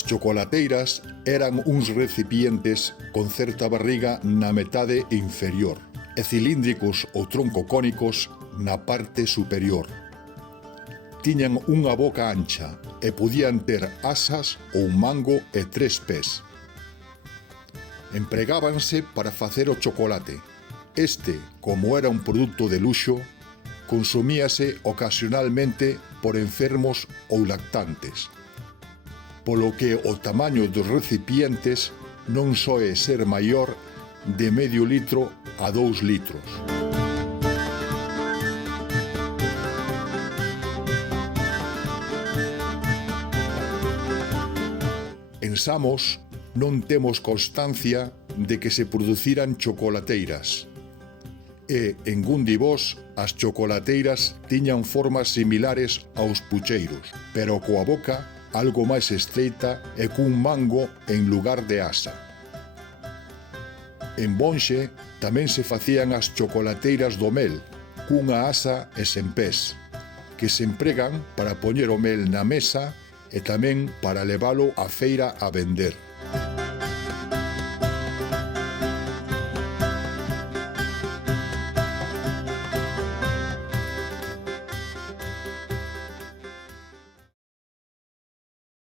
As chocolateiras eran uns recipientes con certa barriga na metade inferior e cilíndricos ou troncocónicos na parte superior. Tiñan unha boca ancha e podían ter asas ou mango e 3 pés. Empregábanse para facer o chocolate. Este, como era un produto de luxo, consumíase ocasionalmente por enfermos ou lactantes, polo que o tamaño dos recipientes non soe ser maior de medio litro a 2 litros. En Samos non temos constancia de que se produciran chocolateiras. E en Gundibós as chocolateiras tiñan formas similares aos pucheiros, pero coa boca algo máis estreita e cun mango en lugar de asa. En Bonxe tamén se facían as chocolateiras do mel, cunha asa e sen pés, que se empregan para poñer o mel na mesa e tamén para levalo á feira a vender.